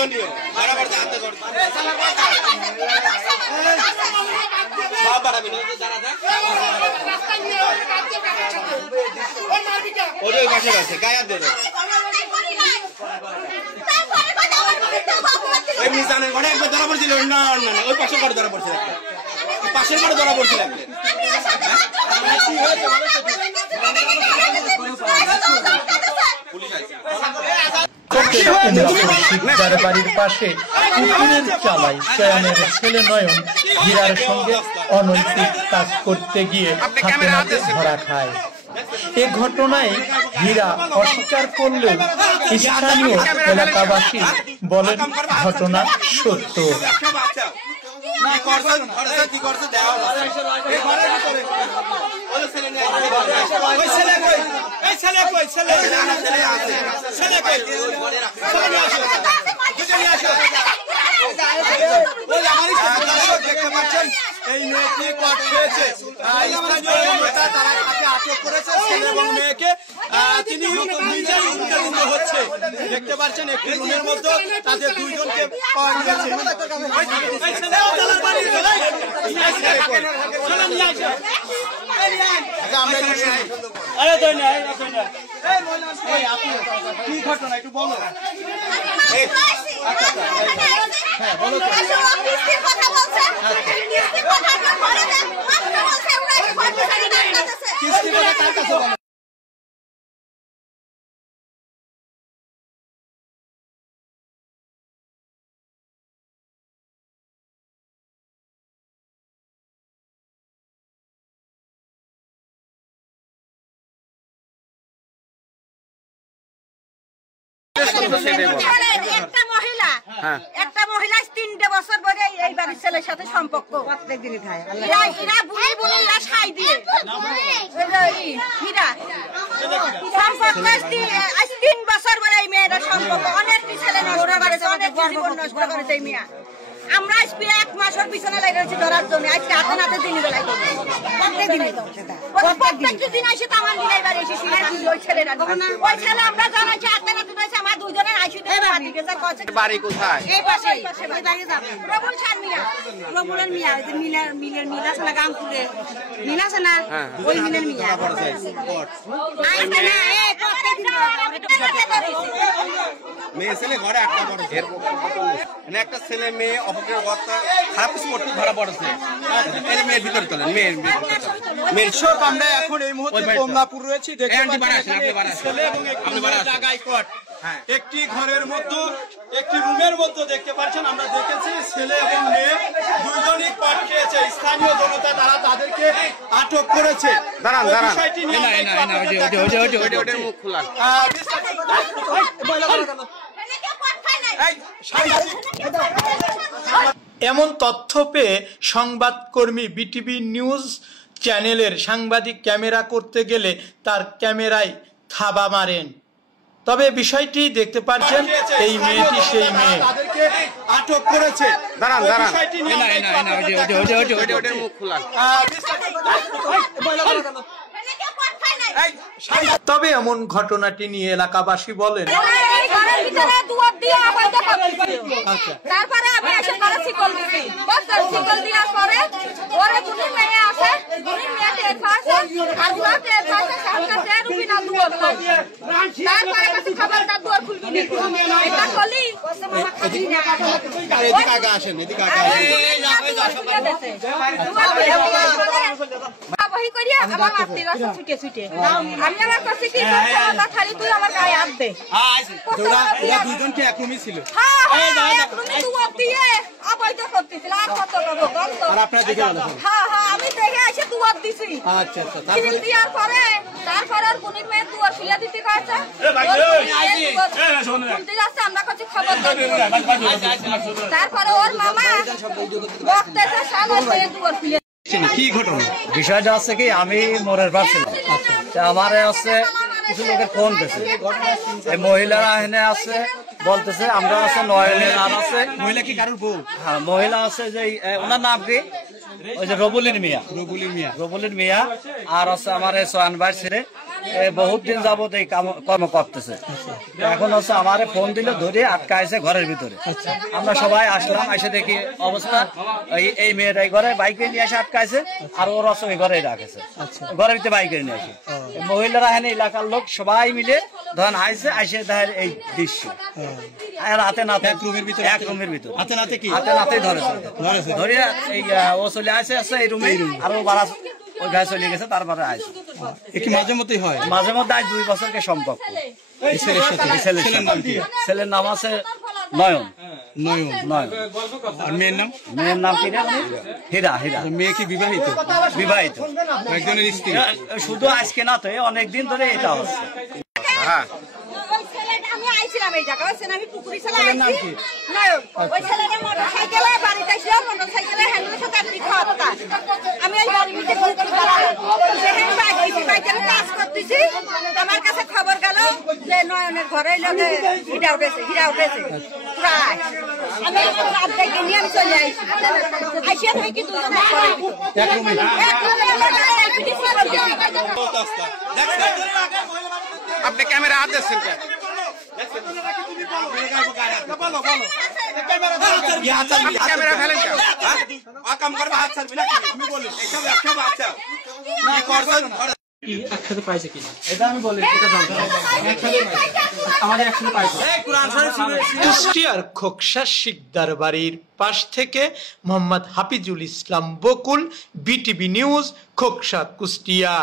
শোনিও বরাবর হাতে কর সব বাড়াবি না যারা থাক ওরে বসে আছে গায়া দে ওই মিজানের ঘরে একবার ধরা পড়ছিল না না ওই পাশের ঘরে ধরা পড়ছিল পাশের ঘরে ধরা পড়ছিল শিকদার বাড়ির পাশে পুকুরের চালায় চয়নের ছেলে নয়ন হীরার সঙ্গে অনৈতিক কাজ করতে গিয়ে হাতে নাতে ধরা খায়। এ ঘটনায় হীরা অস্বীকার করলেও স্থানীয় এলাকাবাসী বলেন ঘটনা সত্য। এই মেয়েটি কট খেয়েছে তারা তাকে আটক করেছে ছেলে এবং মেয়েকে তিনি নিজেই উত্তেজিত হচ্ছে দেখতে পাচ্ছেন একটি রুমের মধ্যে তাদের দুইজনকে পাওয়া গেছে কি ঘটনা একটু বলো একটা মহিলা 3 বছর ধরে এই বাড়ির ছেলের সাথে সম্পর্ক প্রত্যেকদিনই খায় এরা বুড়ি বুড়ি এরা সাই দিয়ে হীরা সম্পর্ক আজ 3 বছর ধরে এই মেয়েরা সম্পর্ক অনেক ছেলে নষ্ট করেছে অনেক জীবন নষ্ট করেছে এই মেয়ে আমরা আজকে 1 মাসের পিছনে লেগে রয়েছি ধরার জন্য আজকে হাতে নাতে দিনই বেলায় প্রত্যেকটা দিন আসে তামান দিনের বাড়ি এসে ওই ছেলেরা ওই ছেলে আমরা জানাচ্ছি হাতে নাতে দিয়েছে আমার দুজনের আইসিতে বাড়ি কোথায় এই পাশে দাঁড়িয়ে যাবে রবুল খান মিয়া রবুলের মিয়া যে মিলের মিল আছে না গামপুরে মিল আছে না ওই মিলের মিয়া মেয়ে ছেলে ঘরে একটা বড় একটা ছেলে মেয়ে অপরের কথা খারাপ কিছু করতে ধরা পড়েছে মেয়ের ভিতরে চলেন মেয়ের সব আমরা এখন এই মুহূর্তে কমলাপুর রয়েছি ছেলে এবং জায়গায় কট একটি ঘরের মধ্যে একটি রুমের মধ্যে দেখতে পাচ্ছেন আমরা দেখেছি ছেলে এবং মেয়ে দুইজনই কট খেয়েছে স্থানীয় জনতা তারা তাদেরকে আটক করেছে এমন তথ্য পেয়ে সংবাদকর্মী বিটিভি নিউজ চ্যানেলের সাংবাদিক ক্যামেরা করতে গেলে তার ক্যামেরায় থাবা মারেন। তবে বিষয়টি দেখতে পাচ্ছেন এই মেয়েটি সেই মেয়ে আটক করেছে তবে এমন ঘটনাটি নিয়ে এলাকাবাসী বলেন তারপরে আমি এসে করে শিকল দিছি শিকল দেওয়ার পরে ওরে দুই মেয়ে আছে দুই মেয়ে টের পাশে আর দুয়া টের পাশে সামনে দেড় রুপিনা দুয়ার তারপরে কাছে খবরটা দুয়ার খুলবি এটা খলি এদিকে আগে আসেন এদিকে আগে বহি করিয়া আমার মারতে গেছে ছুটে ছুটে আমি আমার কাছে কি কথা খালি তুই আমার গায়ে হাত দে ওরা দুইজন কি একরুমই ছিল একরুমই দুয়ার দিয়ে অবৈধ করতেছিল আর কত করব আর আপনারা দেখে গেল আমি দেখে এসে দুয়ার দিছি আচ্ছা তারপরে দিয়ার পরে তারপরে আর কোন মেয়ে দুয়ার খুলে দিতে কইছে শুনতে যাচ্ছে আমরা কাছে খবর দিই তারপরে ওর মামা বক্তেছে সালা করে দুয়ার খুলে কি ঘটনা বিষয়টা আছে কি আমি মোরের পাশে আমার আছে কিছু লোকের ফোন দিয়েছে এই মহিলারা এখানে আছে বলতেছে আমরা আছে নয়নের আর আছে মহিলা কি কারোর বউ হ্যাঁ মহিলা আছে যে ওনার নাম কি ওই যে রবুলিন মিয়া রবুলিন মিয়া আর আছে আমার সোহান ভাই ছেলে বহুত দিন যাবত এই কর্ম করতেছে। এখন হচ্ছে আমারে ফোন দিল, ধরে আটকাইছে ঘরের ভিতরে। আমরা সবাই আসলাম, এসে দেখি অবস্থা এই মেয়েটাই ঘরে বাইকে নিয়ে এসে আটকাইছে, আর ওর হচ্ছে ওই ঘরেই রাখেছে, ঘরের ভিতরে বাইকে নিয়ে আসে। মহিলারা এখানে এলাকার লোক সবাই মিলে ধরেন আইসে, আইসে দেখেন এই দৃশ্য। হাতে নাতে এক রুমের ভিতরে হাতে নাতে ধরেছে, ধরে এই ও চলে আসে এই রুমে, আর ও বাড়া ওই গায়ে চলে গেছে। তারপরে আসে মাঝে মধ্যেই হয়, মাঝে মধ্যে আজ 2 বছরকে সম্পর্ক। ছেলের নাম আছে নয়ন। আর মেয়ের নাম কি রে? হীরা। মেয়ে কি বিবাহিত? একজনের স্ত্রী। শুধু আজকে না, তো অনেকদিন ধরে এটা হচ্ছে। আমি আইছিলাম এই জায়গায়, আমি পুকুরি ছেলে আইছি নয়ন। ওই ছেলেটা মোটরসাইকেলে বাড়িতে ছিল, মোটরসাইকেলে হ্যান্ডেলের সাথে খাওয়াতা। আমি এই বাড়ির মধ্যে পুকুরি দাঁড়ালাম, সেখানে বাইকের কাজ করতেছি। আমার কাছে খবর গেল যে নয়নের ঘরে লোকে হীরা উঠেছে প্রায়। আমি রাত থেকে নিয়ে আমি চলে আইসি, আইসিয়া থাকি দুজন আপনি ক্যামেরা হাত দিচ্ছেন ক্যামেরা ফেলেন কাম করবে হাত ছাড়বি না। আমি বলি একসাথে পাইছে কিনা এটা আমি বলি, আমাদের একসাথে পাইছে। কুষ্টিয়ার খোকসা শিকদার বাড়ির পাশ থেকে মোহাম্মদ হাফিজুল ইসলাম বকুল, বিটিভি নিউজ, খোকসা, কুষ্টিয়া।